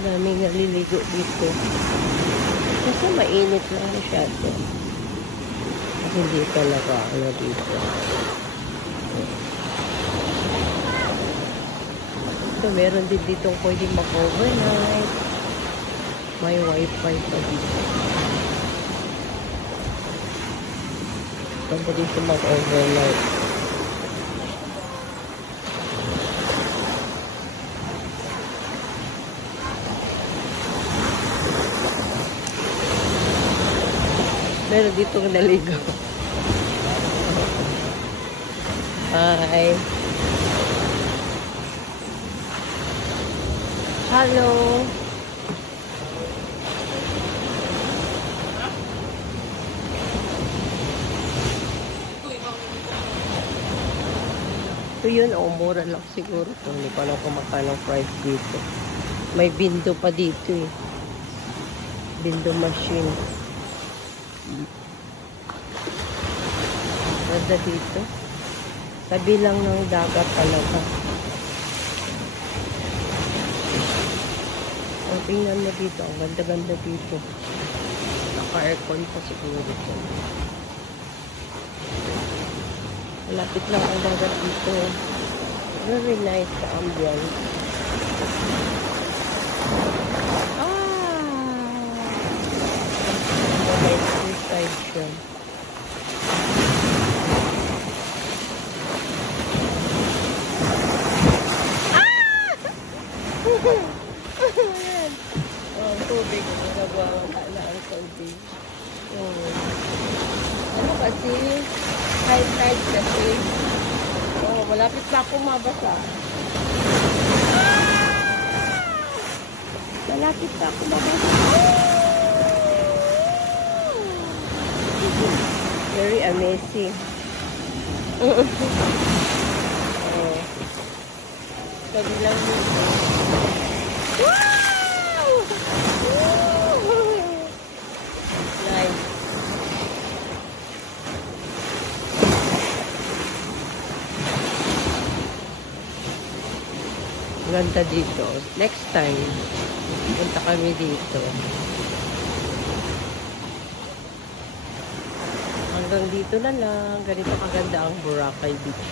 Daming naliligo dito. Kasi mainit lang masyado. Kasi hindi talaga ano dito. Ito, meron din dito pwedeng mag-overnight. May wifi pa dito. Ganda dito mag-overnight. Meron dito naligo. Hi. Hello. Ito yun, mura lang siguro. Hindi ko alam kung magkano price dito. May bindo pa dito eh. Bindo machine. Ganda dito. Tabi lang ng dagat talaga. Ang tingnan mo dito. Ang ganda-ganda dito. Naka-aircon pa siguro dito. Malapit lang ang dagat dito. Very nice ambience. May suicide siya. Ang tubig. Nagwawala na ang tubig. Ano kasi? High tide kasi. Malapit na akong mabasa. Malapit na akong mabasa. Very amazing. Sabi lang dito. Wow! Nice. Ganda dito. Next time, punta kami dito. Hanggang dito na lang. Ganito kaganda ang Boracay Beach.